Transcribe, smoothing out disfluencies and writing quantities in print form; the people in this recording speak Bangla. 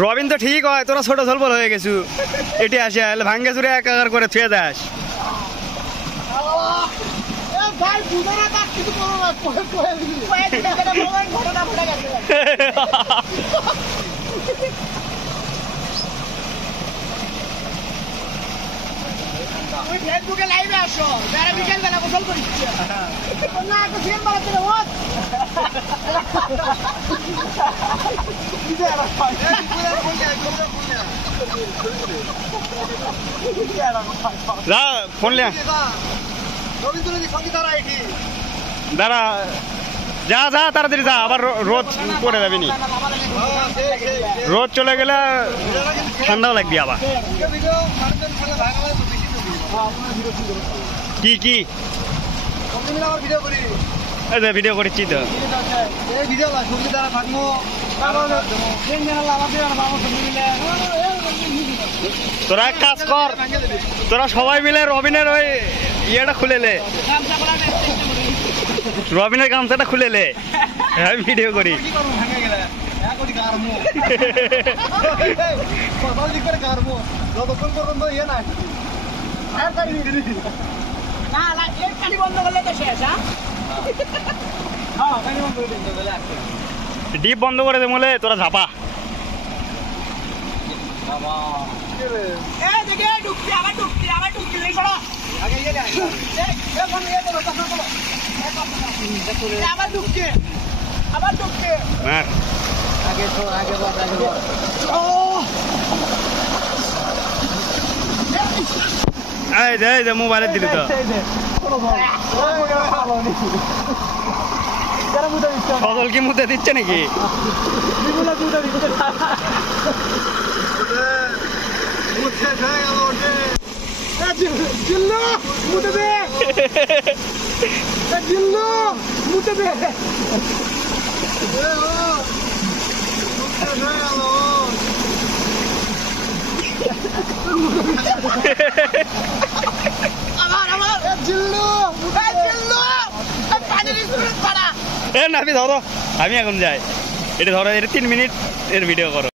রবিন তো ঠিক হয়, তোরা ছোট সলবল হয়ে গেছু। এটি আসে ভাঙ্গে চুরে একাকার করে থুয়ে দাস। ফেসবুকে লাইভে আসো, যারা বিকেল বেলা গোসল করিস না একটা সিএম বানাতে রে ওত যা ফোন লে দাঁড়া, যা যা তাড়াতাড়ি যা, আবার রোদ পড়ে যাবি নি। রোদ চলে গেলে ঠান্ডাও লাগবে আবার। কি কি ভিডিও করছি তো, তোরা এক কাজ কর, তোরা সবাই মিলে রবিনের ওই ইয়েটা খুলে লে, রবিনের গামছাটা খুলে লে, হ্যাঁ ভিডিও করি। ডিপ বন্ধ করে দে বলে তোরা ঝাপা। মোবাইলে দিলি তো সজল কি মুতে দিচ্ছে নাকি? এ না ধরো, আমি এখন যাই। এটা ধরো, এটা 3 মিনিট এর ভিডিও করো।